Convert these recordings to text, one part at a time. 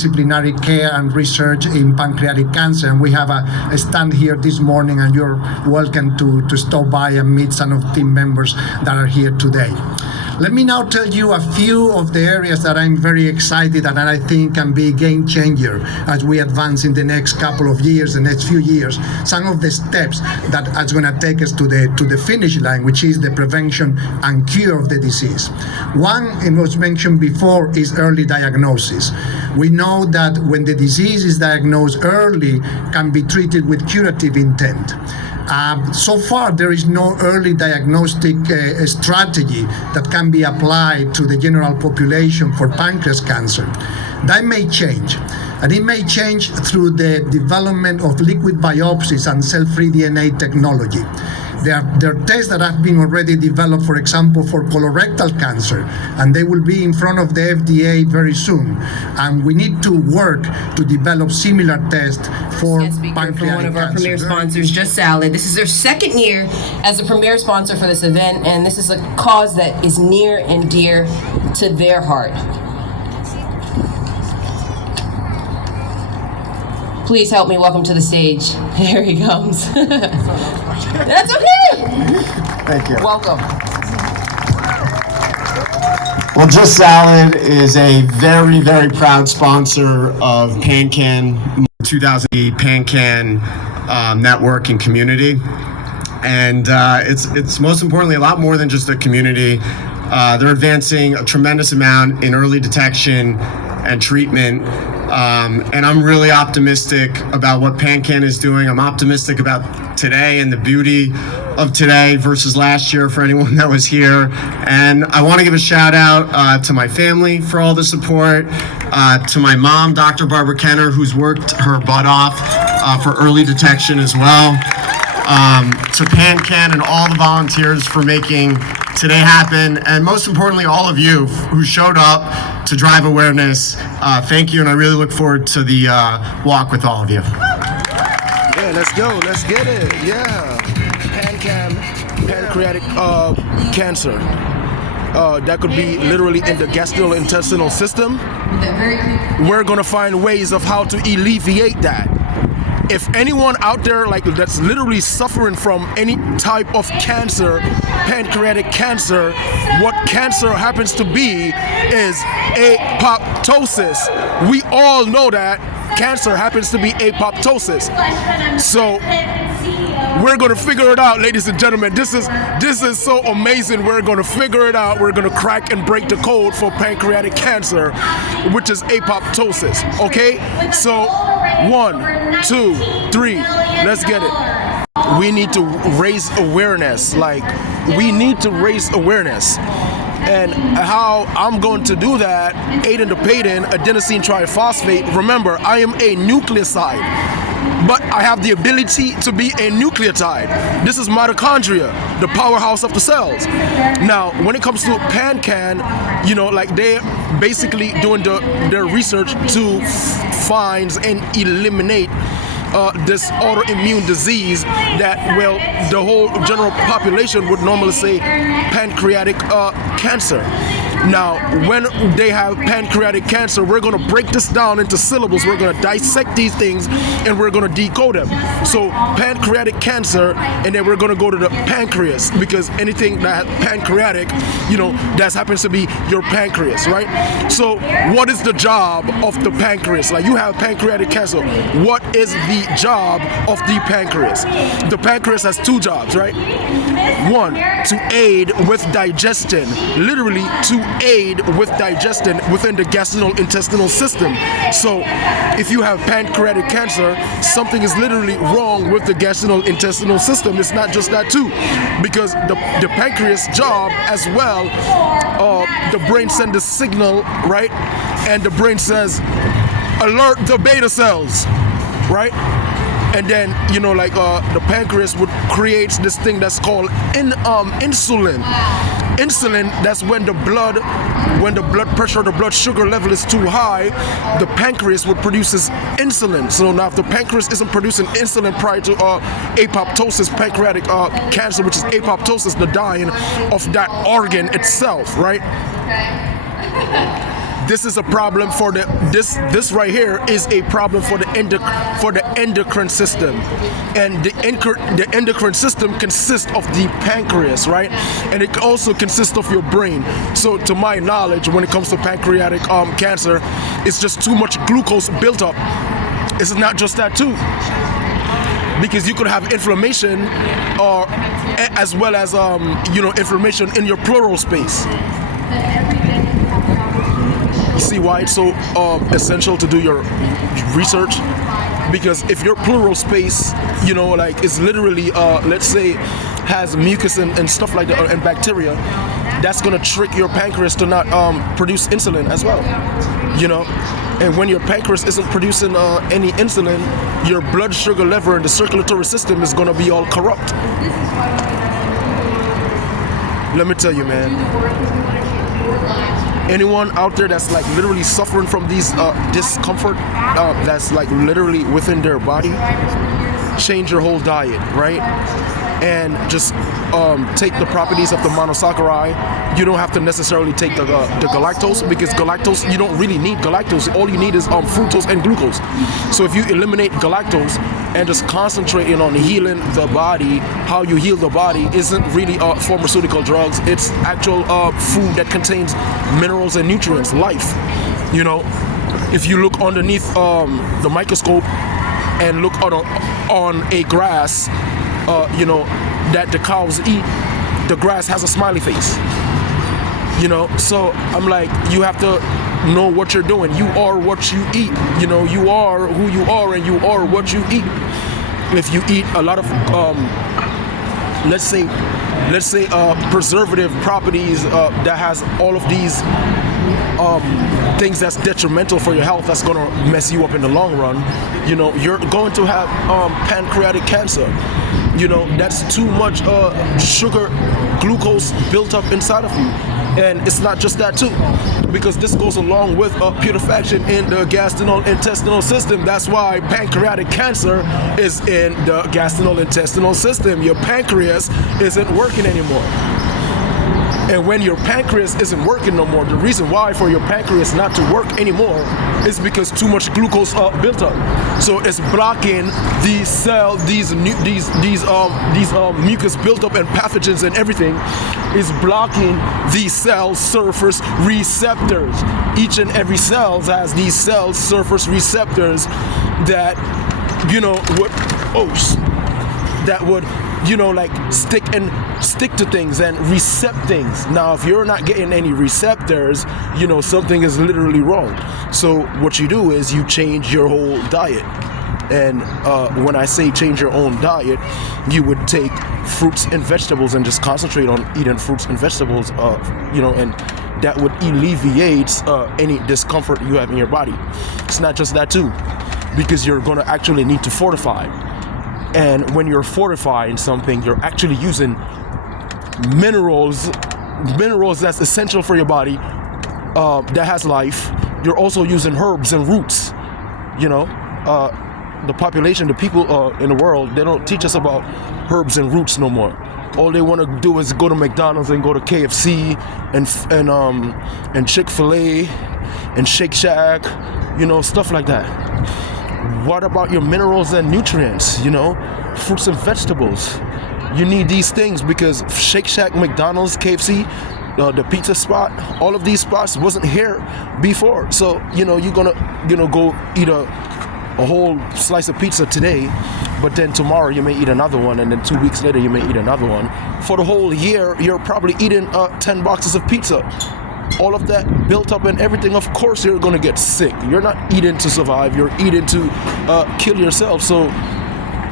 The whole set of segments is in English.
multidisciplinary care and research in pancreatic cancer. And we have a stand here this morning, and you're welcome to stop by and meet some of the team members that are here today. Let me now tell you a few of the areas that I'm very excited and that I think can be a game changer as we advance in the next couple of years, the next few years. Some of the steps that are going to take us to the finish line, which is the prevention and cure of the disease. One, it was mentioned before, is early diagnosis. We know that when the disease is diagnosed early, can be treated with curative intent. So far, there is no early diagnostic strategy that can be applied to the general population for pancreas cancer. That may change, and it may change through the development of liquid biopsies and cell-free DNA technology. There are tests that have been already developed, for example, for colorectal cancer, and they will be in front of the FDA very soon. And we need to work to develop similar tests for pancreatic cancer. From one of our premier sponsors, Just Salad. This is their second year as a premier sponsor for this event, and this is a cause that is near and dear to their heart. Please help me welcome to the stage. Here he comes. That's okay. Thank you. Welcome. Well, Just Salad is a very, very proud sponsor of PanCan 2000 PanCan network and community. And it's most importantly a lot more than just a community. They're advancing a tremendous amount in early detection and treatment. And I'm really optimistic about what PanCan is doing. I'm optimistic about today and the beauty of today versus last year for anyone that was here. And I want to give a shout out to my family for all the support, to my mom, Dr. Barbara Kenner, who's worked her butt off for early detection as well, to PanCan and all the volunteers for making today happen, and most importantly, all of you who showed up to drive awareness. Thank you, and I really look forward to the walk with all of you. Yeah, let's go. Let's get it. Yeah. PanCan, pancreatic cancer. That could be literally in the gastrointestinal system. We're going to find ways of how to alleviate that. If anyone out there that's literally suffering from any type of cancer, pancreatic cancer, what cancer happens to be is apoptosis. We all know that cancer happens to be apoptosis. So we're going to figure it out, ladies and gentlemen. This is so amazing. We're going to figure it out. We're going to crack and break the code for pancreatic cancer, which is apoptosis. Okay? So 1, 2, 3, let's get it. We need to raise awareness. We need to raise awareness. And how I'm going to do that, Aidenthepayden, adenosine triphosphate. Remember, I am a nucleoside, but I have the ability to be a nucleotide. This is mitochondria, the powerhouse of the cells. Now, when it comes to PanCan, they're basically doing their research to find and eliminate this autoimmune disease that, the whole general population would normally say pancreatic cancer. Now, when they have pancreatic cancer, we're going to break this down into syllables. We're going to dissect these things and we're going to decode them. So pancreatic cancer, and then we're going to go to the pancreas, because anything that pancreatic, that happens to be your pancreas, right? So what is the job of the pancreas? You have pancreatic cancer. What is the job of the pancreas? The pancreas has two jobs, right? One, to aid with digestion, literally to aid with digestion within the gastrointestinal system. So if you have pancreatic cancer, something is literally wrong with the gastrointestinal system. It's not just that too, because the pancreas job as well, the brain sends a signal, right? And the brain says, alert the beta cells, right? And then, the pancreas would create this thing that's called insulin. Insulin, that's when the blood pressure, the blood sugar level is too high, the pancreas would produce insulin. So now if the pancreas isn't producing insulin prior to apoptosis, pancreatic cancer, which is apoptosis, the dying of that organ itself, right? this is a problem for this right here is a problem for the endocrine system, and the endocrine system consists of the pancreas, right? And it also consists of your brain. So to my knowledge, when it comes to pancreatic cancer, it's just too much glucose built up. It's not just that too, because you could have inflammation, or as well as inflammation in your pleural space. You see why it's so essential to do your research? Because if your pleural space, is literally, let's say, has mucus and stuff like that, and bacteria, that's gonna trick your pancreas to not produce insulin as well. And when your pancreas isn't producing any insulin, your blood sugar level in the circulatory system is gonna be all corrupt. Let me tell you, man. Anyone out there that's like literally suffering from these discomfort that's like literally within their body, change your whole diet, right? And just take the properties of the monosaccharide. You don't have to necessarily take the galactose, because galactose, you don't really need galactose. All you need is fructose and glucose. So if you eliminate galactose and just concentrating on healing the body, how you heal the body isn't really pharmaceutical drugs. It's actual food that contains minerals and nutrients, life. If you look underneath the microscope and look on a grass, that the cows eat, the grass has a smiley face. So I'm like, you have to know what you're doing. You are what you eat. You are who you are, and you are what you eat. If you eat a lot of let's say preservative properties that has all of these things that's detrimental for your health, that's gonna mess you up in the long run, you're going to have pancreatic cancer. That's too much sugar, glucose built up inside of you. And it's not just that too, because this goes along with putrefaction in the gastrointestinal system. That's why pancreatic cancer is in the gastrointestinal system. Your pancreas isn't working anymore. And when your pancreas isn't working no more, the reason why for your pancreas not to work anymore is because too much glucose built up. So it's blocking these cells, these mucus built up and pathogens and everything is blocking these cell surface receptors. Each and every cell has these cell surface receptors that would stick to things and recept things. Now, if you're not getting any receptors, something is literally wrong. So what you do is you change your whole diet. And when I say change your own diet, you would take fruits and vegetables and just concentrate on eating fruits and vegetables, and that would alleviate any discomfort you have in your body. It's not just that too, because you're going to actually need to fortify. And when you're fortifying something, you're actually using minerals that's essential for your body, that has life. You're also using herbs and roots. The population, the people in the world, they don't teach us about herbs and roots no more. All they want to do is go to McDonald's and go to KFC and Chick-fil-A and Shake Shack, stuff like that. What about your minerals and nutrients? Fruits and vegetables. You need these things, because Shake Shack, McDonald's, KFC, the pizza spot, all of these spots wasn't here before. So you're gonna go eat a whole slice of pizza today, but then tomorrow you may eat another one, and then 2 weeks later you may eat another one. For the whole year, you're probably eating 10 boxes of pizza. All of that built up and everything, of course you're going to get sick. You're not eating to survive, you're eating to kill yourself. So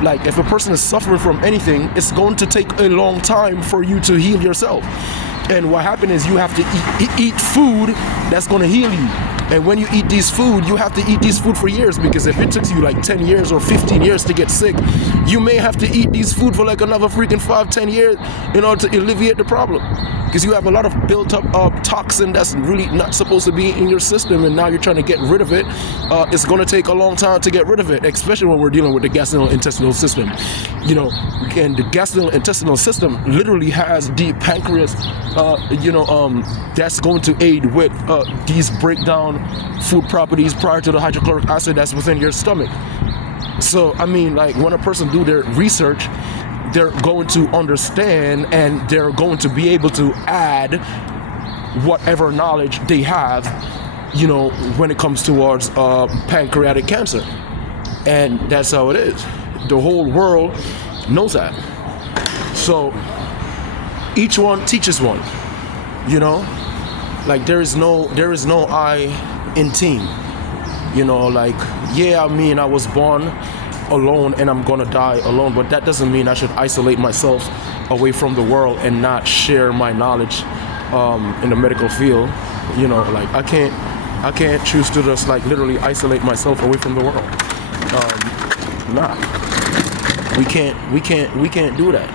like, if a person is suffering from anything, it's going to take a long time for you to heal yourself. And what happens is you have to eat food that's going to heal you. And when you eat these food, you have to eat these food for years, because if it took you like 10 years or 15 years to get sick, you may have to eat these food for like another freaking 5-10 years in order to alleviate the problem. Because you have a lot of built up toxin that's really not supposed to be in your system, and now you're trying to get rid of it. It's going to take a long time to get rid of it, especially when we're dealing with the gastrointestinal system. And the gastrointestinal system literally has the pancreas that's going to aid with these breakdown food properties prior to the hydrochloric acid that's within your stomach. So, I mean, like, when a person do their research, they're going to understand and they're going to be able to add whatever knowledge they have, when it comes towards pancreatic cancer. And that's how it is. The whole world knows that. So each one teaches one, like there is no I in team, I was born alone and I'm gonna die alone, but that doesn't mean I should isolate myself away from the world and not share my knowledge in the medical field. I can't choose to just like literally isolate myself away from the world. We can't do that.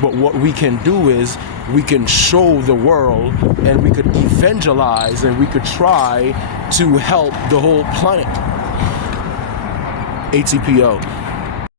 But what we can do is we can show the world and we could evangelize and we could try to help the whole planet. ATPO.